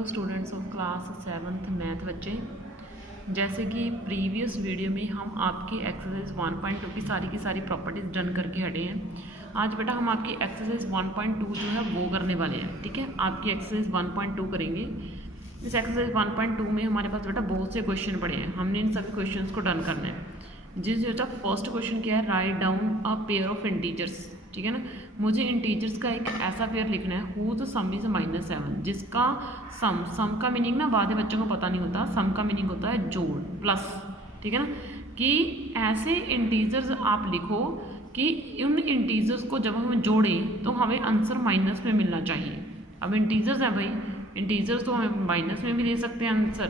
Hello students of class 7th math बच्चे, जैसे कि प्रीवियस वीडियो में हम आपकी एक्सरसाइज 1.2 की सारी प्रॉपर्टीज़ डन करके हटे हैं। आज बेटा हम आपकी एक्सरसाइज 1.2 जो है वो करने वाले हैं। ठीक है, आपकी एक्सरसाइज 1.2 करेंगे। इस एक्सरसाइज 1.2 में हमारे पास बेटा बहुत से क्वेश्चन पड़े हैं, हमने इन सभी क्वेश्चन को डन करना है। जिस बेटा फर्स्ट क्वेश्चन क्या है, write down a pair of integers. ठीक है ना, मुझे इंटीजर्स का एक ऐसा पेयर लिखना है हुज सम इज -7, जिसका सम का मीनिंग ना बाद बच्चों को पता नहीं होता। सम का मीनिंग होता है जोड़, प्लस। ठीक है ना, कि ऐसे इंटीजर्स आप लिखो कि उन इंटीजर्स को जब हम जोड़ें तो हमें आंसर माइनस में मिलना चाहिए। अब इंटीजर्स हैं भाई, इंटीजर्स तो हमें माइनस में भी दे सकते हैं आंसर,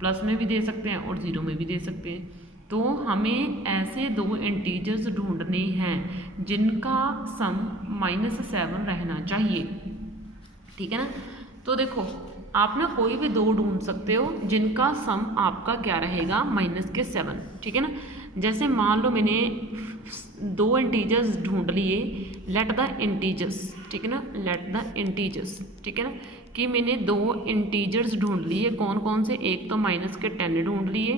प्लस में भी दे सकते हैं और ज़ीरो में भी दे सकते हैं। तो हमें ऐसे दो इंटीजर्स ढूंढने हैं जिनका सम -7 रहना चाहिए। ठीक है ना, तो देखो आप ना कोई भी दो ढूंढ सकते हो जिनका सम आपका क्या रहेगा, -7। ठीक है ना, जैसे मान लो मैंने दो इंटीजर्स ढूंढ लिए, लेट द इंटीजर्स। ठीक है ना, लेट द इंटीजर्स। ठीक है ना, कि मैंने दो इंटीजर्स ढूंढ लिए। कौन कौन से, एक तो -10 ढूंढ लिए,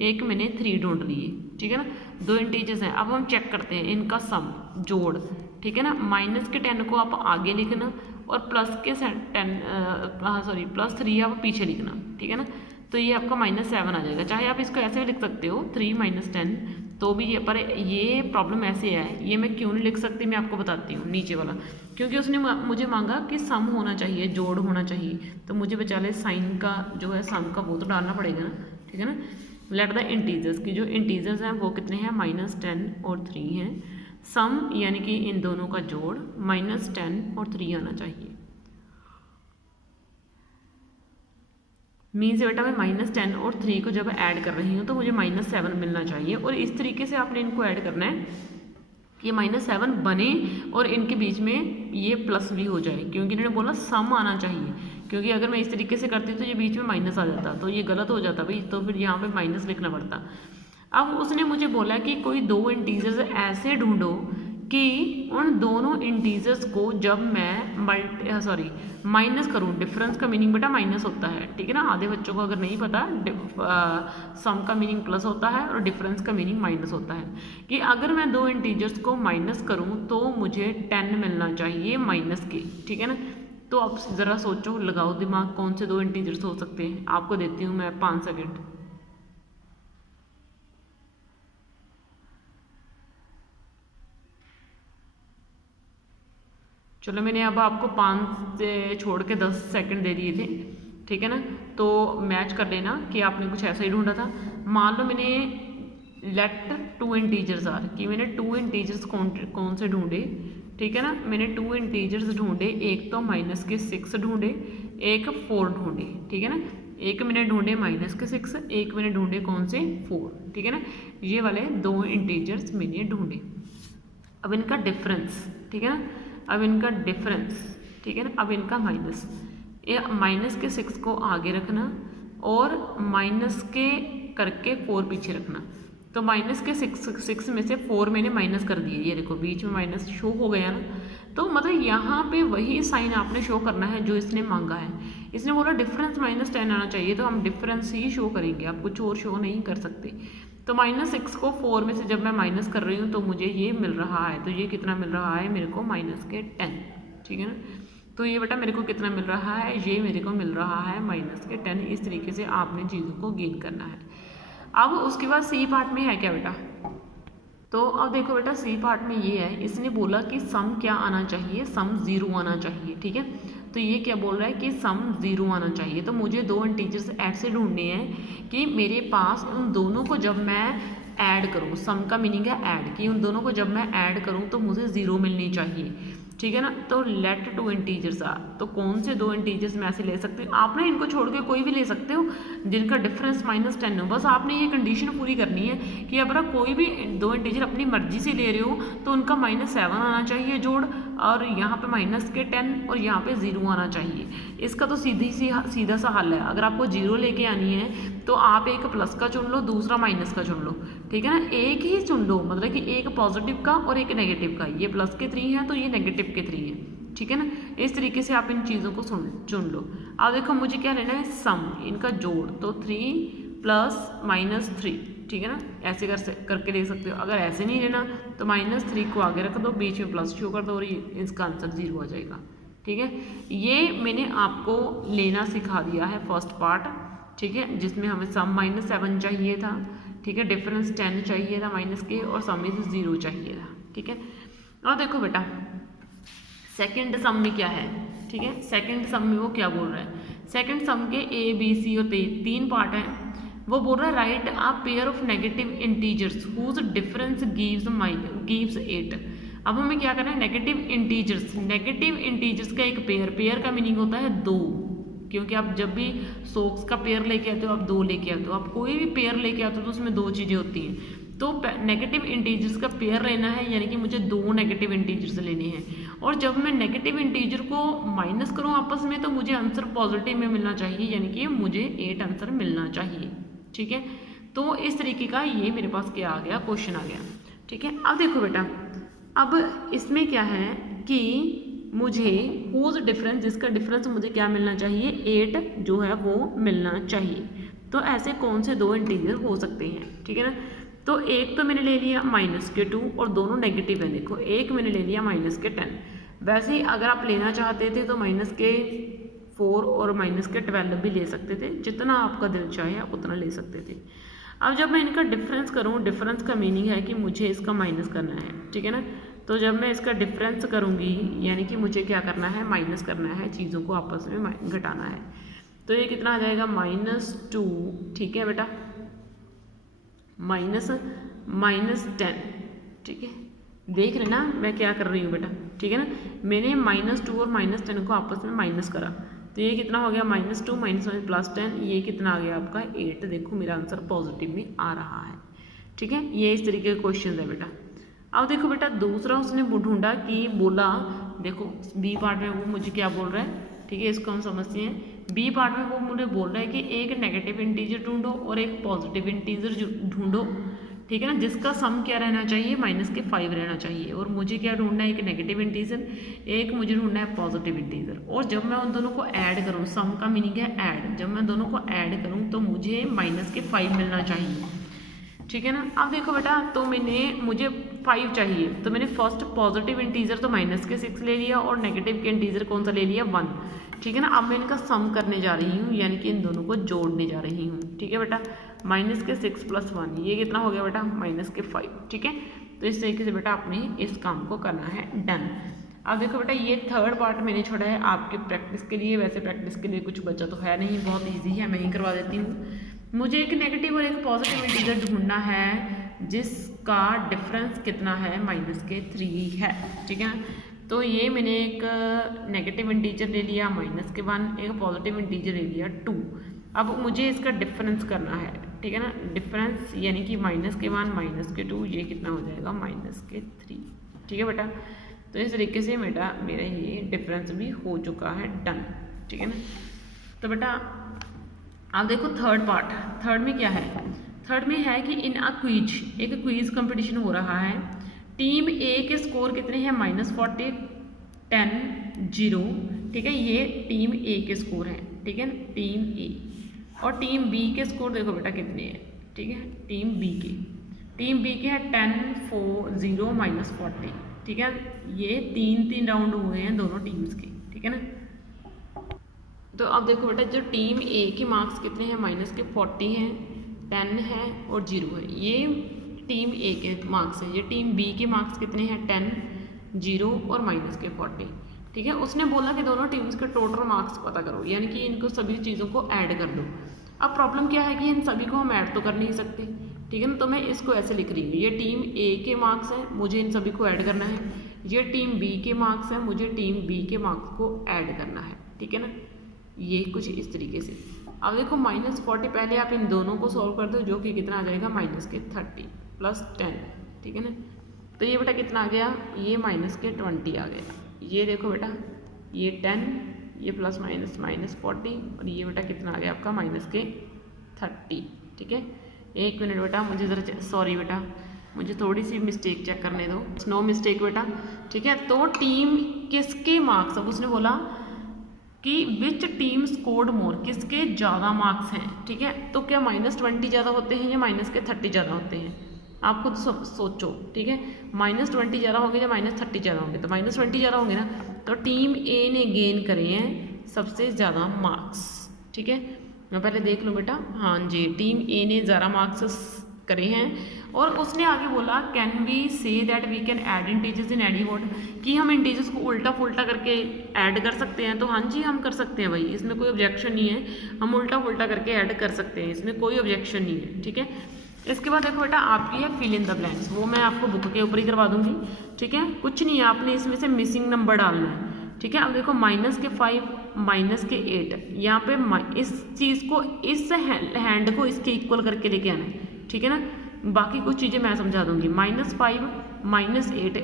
एक मैंने 3 ढूंढ लिए। ठीक है ना, दो इंटीजर्स हैं। अब हम चेक करते हैं इनका सम, जोड़। ठीक है ना, -10 को आप आगे लिखना और +3 आप पीछे लिखना। ठीक है ना, तो ये आपका -7 आ जाएगा। चाहे आप इसको ऐसे भी लिख सकते हो 3 - 10, तो भी ये, पर ये प्रॉब्लम ऐसे है, ये मैं क्यों नहीं लिख सकती मैं आपको बताती हूँ। नीचे वाला क्योंकि उसने मुझे मांगा कि सम होना चाहिए, जोड़ होना चाहिए, तो मुझे बेचारे साइन का जो है सम का वो तो डालना पड़ेगा ना। ठीक है ना, लेट द इंटीजर्स की जो इंटीजर्स हैं वो कितने हैं, -10 और 3 हैं। सम यानी कि इन दोनों का जोड़ -10 और 3 आना चाहिए। मीन्स बेटा मैं -10 और 3 को जब ऐड कर रही हूँ तो मुझे -7 मिलना चाहिए। और इस तरीके से आपने इनको ऐड करना है कि -7 बने और इनके बीच में ये प्लस भी हो जाए, क्योंकि इन्होंने बोला सम आना चाहिए। क्योंकि अगर मैं इस तरीके से करती तो ये बीच में माइनस आ जाता, तो ये गलत हो जाता भाई, तो फिर यहाँ पे माइनस लिखना पड़ता। अब उसने मुझे बोला कि कोई दो इंटीजर्स ऐसे ढूंढो कि उन दोनों इंटीजर्स को जब मैं माइनस करूँ, डिफरेंस का मीनिंग बेटा माइनस होता है। ठीक है ना, आधे बच्चों को अगर नहीं पता, सम का मीनिंग प्लस होता है और डिफरेंस का मीनिंग माइनस होता है। कि अगर मैं दो इंटीजर्स को माइनस करूँ तो मुझे 10 मिलना चाहिए माइनस के। ठीक है ना, तो अब ज़रा सोचो, लगाओ दिमाग, कौन से दो इंटीजर्स हो सकते हैं। आपको देती हूँ मैं 5 सेकेंड। चलो मैंने अब आपको 5 से छोड़ के 10 सेकंड दे दिए थे। ठीक है ना, तो मैच कर लेना कि आपने कुछ ऐसा ही ढूंढा था। मान लो मैंने लेट 2 इंटीजर्स आर, कि मैंने 2 इंटीजर्स कौन से ढूंढे। ठीक है ना, मैंने 2 इंटीजर्स ढूंढे, एक तो -6 ढूंढे, एक 4 ढूंढे। ठीक है ना, एक मैंने ढूंढे -6, एक मैंने ढूंढे कौन से, 4। ठीक है ना, ये वाले दो इंटीजर्स मैंने ढूंढे। अब इनका डिफरेंस, ठीक है ना, अब इनका डिफरेंस, ठीक है ना, अब इनका माइनस, ये माइनस के 6 को आगे रखना और माइनस के करके 4 पीछे रखना। तो माइनस के 6 में से 4 मैंने माइनस कर दिए, ये देखो बीच में माइनस शो हो गया ना। तो मतलब यहाँ पे वही साइन आपने शो करना है जो इसने मांगा है। इसने बोला डिफरेंस -10 आना चाहिए, तो हम डिफरेंस ही शो करेंगे, आप कुछ और शो नहीं कर सकते। तो -6 को 4 में से जब मैं माइनस कर रही हूँ तो मुझे ये मिल रहा है, तो ये कितना मिल रहा है मेरे को, -10। ठीक है ना, तो ये बेटा मेरे को कितना मिल रहा है, ये मेरे को मिल रहा है -10। इस तरीके से आपने चीज़ों को गेन करना है। अब उसके बाद सी पार्ट में है क्या बेटा, तो अब देखो बेटा सी पार्ट में ये है, इसने बोला कि सम क्या आना चाहिए, सम 0 आना चाहिए। ठीक है, तो ये क्या बोल रहा है कि सम 0 आना चाहिए। तो मुझे दो इंटीजर्स ऐसे ढूंढने हैं कि मेरे पास उन दोनों को जब मैं ऐड करूँ, सम का मीनिंग है ऐड, कि उन दोनों को जब मैं ऐड करूँ तो मुझे 0 मिलनी चाहिए। ठीक है ना, तो लेट 2 इंटीजर्स आर, तो कौन से दो इंटीजर्स मैं ऐसे ले सकती हूँ, आपने इनको छोड़ के कोई भी ले सकते हो जिनका डिफरेंस -10 हो। बस आपने ये कंडीशन पूरी करनी है कि अगर आप कोई भी दो इंटीजर अपनी मर्जी से ले रहे हो तो उनका -7 आना चाहिए जोड़, और यहाँ पे -10 और यहाँ पे 0 आना चाहिए। इसका तो सीधा सा हल है। अगर आपको 0 लेके आनी है तो आप एक प्लस का चुन लो, दूसरा माइनस का चुन लो। ठीक है ना, एक ही चुन लो, मतलब कि एक पॉजिटिव का और एक नेगेटिव का। ये प्लस के 3 है तो ये नेगेटिव के 3 है। ठीक है ना, इस तरीके से आप इन चीज़ों को चुन लो। अब देखो मुझे क्या लेना है, सम, इनका जोड़, तो 3 प्लस माइनस 3, ठीक है ना, ऐसे करके ले सकते हो। अगर ऐसे नहीं लेना तो -3 को आगे रख दो, बीच में प्लस शो कर दो और ये इसका आंसर 0 हो जाएगा, ठीक है। ये मैंने आपको लेना सिखा दिया है फर्स्ट पार्ट, ठीक है, जिसमें हमें सम -7 चाहिए था, ठीक है, डिफरेंस 10 चाहिए था माइनस के, और सम इज 0 चाहिए था, ठीक है। और देखो बेटा सेकंड सम में क्या है, ठीक है, सेकंड सम में वो क्या बोल रहा है, सेकंड सम के A B C और 3 पार्ट हैं। वो बोल रहा है write a pair of negative integers whose difference gives 8। अब हमें क्या करना है, नेगेटिव इंटीजर्स का एक पेयर का मीनिंग होता है 2, क्योंकि आप जब भी सोक्स का पेयर लेके आते हो, आप 2 लेके आते हो, आप कोई भी पेयर लेके आते हो तो उसमें 2 चीज़ें होती हैं। तो नेगेटिव इंटीजर्स का पेयर लेना है, यानी कि मुझे 2 नेगेटिव इंटीजर्स लेने हैं, और जब मैं नेगेटिव इंटीजर को माइनस करूँ आपस में तो मुझे आंसर पॉजिटिव में मिलना चाहिए, यानी कि मुझे 8 आंसर मिलना चाहिए, ठीक है। तो इस तरीके का ये मेरे पास क्या आ गया, क्वेश्चन आ गया, ठीक है। अब देखो बेटा, अब इसमें क्या है कि मुझे हुज डिफरेंस, जिसका डिफरेंस मुझे क्या मिलना चाहिए, 8 जो है वो मिलना चाहिए। तो ऐसे कौन से 2 इंटीजर हो सकते हैं, ठीक है ना। तो एक तो मैंने ले लिया -2 और दोनों नेगेटिव है, देखो एक मैंने ले लिया -10। वैसे ही अगर आप लेना चाहते थे तो -4 और -12 भी ले सकते थे, जितना आपका दिल चाहे आप उतना ले सकते थे। अब जब मैं इनका डिफरेंस करूँ, डिफरेंस का मीनिंग है कि मुझे इसका माइनस करना है, ठीक है ना। तो जब मैं इसका डिफरेंस करूँगी, यानी कि मुझे क्या करना है, माइनस करना है, चीज़ों को आपस में घटाना है। तो ये कितना आ जाएगा, -2, ठीक है बेटा, -10, ठीक है। देख रहे ना मैं क्या कर रही हूँ बेटा, ठीक है ना। मैंने -2 और -10 को आपस में माइनस करा, तो ये कितना हो गया, -2 -10, ये कितना आ गया आपका 8। देखो मेरा आंसर पॉजिटिव में आ रहा है, ठीक है। ये इस तरीके के क्वेश्चन है बेटा। अब देखो बेटा दूसरा उसने ढूंढा कि बोला, देखो बी पार्ट में वो मुझे क्या बोल रहा है, ठीक है, इसको हम समझते हैं। बी पार्ट में वो मुझे बोल रहा है कि एक नेगेटिव इंटीजर ढूंढो और एक पॉजिटिव इंटीजर ढूंढो, ठीक है ना, जिसका सम क्या रहना चाहिए, -5 रहना चाहिए। और मुझे क्या ढूंढना है, एक नेगेटिव इंटीजर, एक मुझे ढूंढना है पॉजिटिव इंटीजर। और जब मैं उन दोनों को ऐड करूँ, सम का मीनिंग है ऐड, जब मैं दोनों को ऐड करूँ तो मुझे -5 मिलना चाहिए, ठीक है ना। अब देखो बेटा, तो मुझे 5 चाहिए, तो मैंने फर्स्ट पॉजिटिव इंटीजर तो -6 ले लिया और नेगेटिव के इंटीजर कौन सा ले लिया, 1, ठीक है ना। अब मैं इनका सम करने जा रही हूँ, यानी कि इन दोनों को जोड़ने जा रही हूँ, ठीक है बेटा। -6 + 1 ये कितना हो गया बेटा, -5, ठीक है। तो इस तरीके से बेटा आपने इस काम को करना है, डन। अब देखो बेटा ये थर्ड पार्ट मैंने छोड़ा है आपके प्रैक्टिस के लिए, वैसे प्रैक्टिस के लिए कुछ बचा तो है नहीं, बहुत ईजी है, मैं ही करवा देती हूँ। मुझे एक नेगेटिव और एक पॉजिटिव इंटीजर ढूंढना है जिसका डिफरेंस कितना है, -3 है, ठीक है। तो ये मैंने एक नेगेटिव इंटीजर ले लिया -1, एक पॉजिटिव इंटीजर ले लिया 2। अब मुझे इसका डिफरेंस करना है, ठीक है ना, डिफरेंस यानी कि -1 -2, ये कितना हो जाएगा, -3, ठीक है बेटा। तो इस तरीके से बेटा मेरा ये डिफरेंस भी हो चुका है, डन, ठीक है ना। तो बेटा अब देखो थर्ड पार्ट, थर्ड में क्या है, थर्ड में है कि इन अ क्विज, एक क्विज कंपटीशन हो रहा है। टीम ए के स्कोर कितने हैं, -40, 10, 0, ठीक है, ये टीम ए के स्कोर हैं, ठीक है, टीम ए। और टीम बी के स्कोर देखो बेटा कितने हैं, ठीक है, टीम बी के हैं 10, 4, 0, -40, ठीक है। ये 3 राउंड हुए हैं दोनों टीम्स के, ठीक है ना। तो अब देखो बेटा जो टीम ए के मार्क्स कितने हैं, -40 हैं, 10 है और 0 है, ये टीम ए के मार्क्स हैं। ये टीम बी के मार्क्स कितने हैं, 10, 0 और -40, ठीक है। उसने बोला कि दोनों टीम्स के टोटल मार्क्स पता करो, यानी कि इनको सभी चीज़ों को ऐड कर दो। अब प्रॉब्लम क्या है कि इन सभी को हम ऐड तो कर नहीं सकते, ठीक है ना। तो मैं इसको ऐसे लिख रही हूँ, ये टीम ए के मार्क्स हैं, मुझे इन सभी को ऐड करना है। ये टीम बी के मार्क्स हैं, मुझे टीम बी के मार्क्स को ऐड करना है, ठीक है ना। ये कुछ इस तरीके से। अब देखो -40 पहले आप इन दोनों को सॉल्व कर दो, जो कि कितना आ जाएगा, -30 + 10, ठीक है ना। तो ये बेटा कितना आ गया, ये -20 आ गया। ये देखो बेटा ये 10, ये +- -40 और ये बेटा कितना आ गया आपका -30, ठीक है। एक मिनट बेटा मुझे ज़रा, सॉरी बेटा मुझे थोड़ी सी मिस्टेक चेक करने दो, नो मिस्टेक बेटा, ठीक है। तो टीम किसके मार्क्स, अब उसने बोला कि विच टीम स्कोर्ड मोर, किसके ज़्यादा मार्क्स हैं, ठीक है। तो क्या -20 ज़्यादा होते हैं या -30 ज़्यादा होते हैं, आप खुद सोचो, ठीक है। -20 ज़्यादा होंगे या -30 ज़्यादा होंगे, तो -20 ज़्यादा होंगे ना, तो टीम ए ने गेन करे हैं सबसे ज़्यादा मार्क्स, ठीक है। मैं पहले देख लूँ बेटा, हाँ जी, टीम ए ने ज़्यादा मार्क्स करे हैं। और उसने आगे बोला can we say that we can add integers in any mode, कि हम इंटीजर्स को उल्टा फुल्टा करके ऐड कर सकते हैं। तो हाँ जी, हम कर सकते हैं भाई, इसमें कोई ऑब्जेक्शन नहीं है, हम उल्टा फुल्टा करके ऐड कर सकते हैं, इसमें कोई ऑब्जेक्शन नहीं है, ठीक है। इसके बाद देखो बेटा आपकी है फिल इन द ब्लैंक्स, वो मैं आपको बुक के ऊपर ही करवा दूंगी, ठीक है। कुछ नहीं है, आपने इसमें से मिसिंग नंबर डालना है, ठीक है। अब देखो -5 -8, यहाँ पे इस चीज़ को, इस हैंड को इसके इक्वल करके लेके आना है, ठीक है ना। बाकी कुछ चीज़ें मैं समझा दूंगी। -5 -8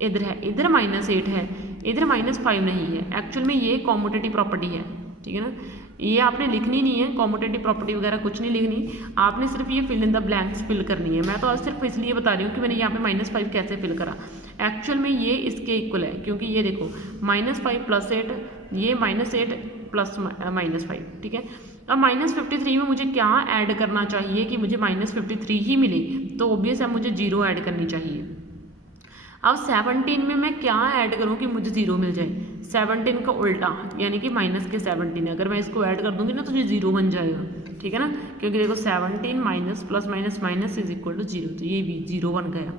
इधर है, इधर -8 है, इधर -5 नहीं है। एक्चुअल में ये कॉम्यूटेटिव प्रॉपर्टी है, ठीक है ना। ये आपने लिखनी नहीं है, कॉम्यूटेटिव प्रॉपर्टी वगैरह कुछ नहीं लिखनी, आपने सिर्फ ये fill in the blanks fill करनी है। मैं तो आज सिर्फ इसलिए बता रही हूँ कि मैंने यहाँ पे -5 कैसे फिल करा। एक्चुअल में ये इसके इक्वल है, क्योंकि ये देखो -5 + 8, ये -8 प्लस -5, ठीक है। अब -53 में मुझे क्या ऐड करना चाहिए कि मुझे -53 ही मिले, तो ऑब्वियस है मुझे 0 ऐड करनी चाहिए। अब 17 में मैं क्या ऐड करूँ कि मुझे 0 मिल जाए, 17 का उल्टा यानी कि -17, अगर मैं इसको ऐड कर दूंगी ना तो ये 0 बन जाएगा, ठीक है ना। क्योंकि देखो 17 minus plus minus minus is equal to 0, तो ये भी 0 बन गया।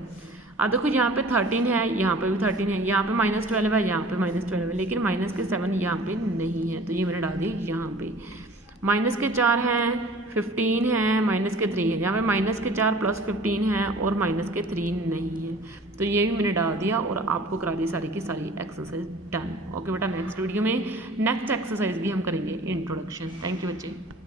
अब देखो यहाँ पे 13 है, यहाँ पे भी 13 है, यहाँ पे -12 है, यहाँ पे -12 है, लेकिन -7 यहाँ पे नहीं है, तो ये मैंने डाल दी यहाँ पे। -4 हैं, 15 है, -3 है, यहाँ पे -4 + 15 है और -3 नहीं है, तो ये भी मैंने डाल दिया और आपको करा दी सारी की सारी एक्सरसाइज डन। ओके बेटा, नेक्स्ट वीडियो में नेक्स्ट एक्सरसाइज भी हम करेंगे इंट्रोडक्शन। थैंक यू बच्चे।